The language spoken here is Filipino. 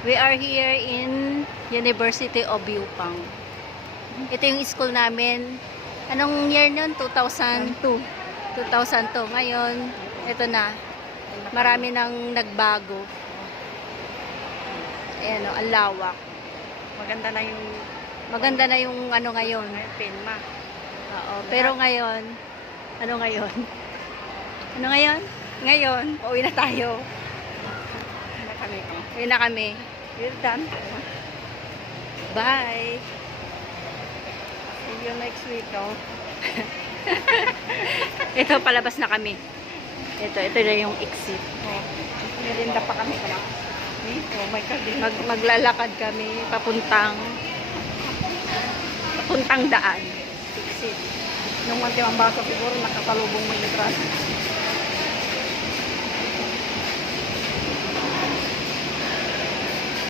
We are here in University of Yupang. Ito yung school namin. Anong year nun? 2002. 2002. Ngayon, ito na. Marami nang nagbago. Ayan o, ang lawak. Maganda na yung ano ngayon. Penma. Oo, pero ngayon, ano ngayon? Ano ngayon? Ngayon, pauwi na tayo. Na kami. Uwi na kami. We're done. Bye! See you next week. Oh. Ito, palabas na kami. Ito na yung exit. Oh. Merinda pa kami. Oh my God. Maglalakad kami papuntang daan. Nung mantimang baso siguro nakasalubong mo yung traffic.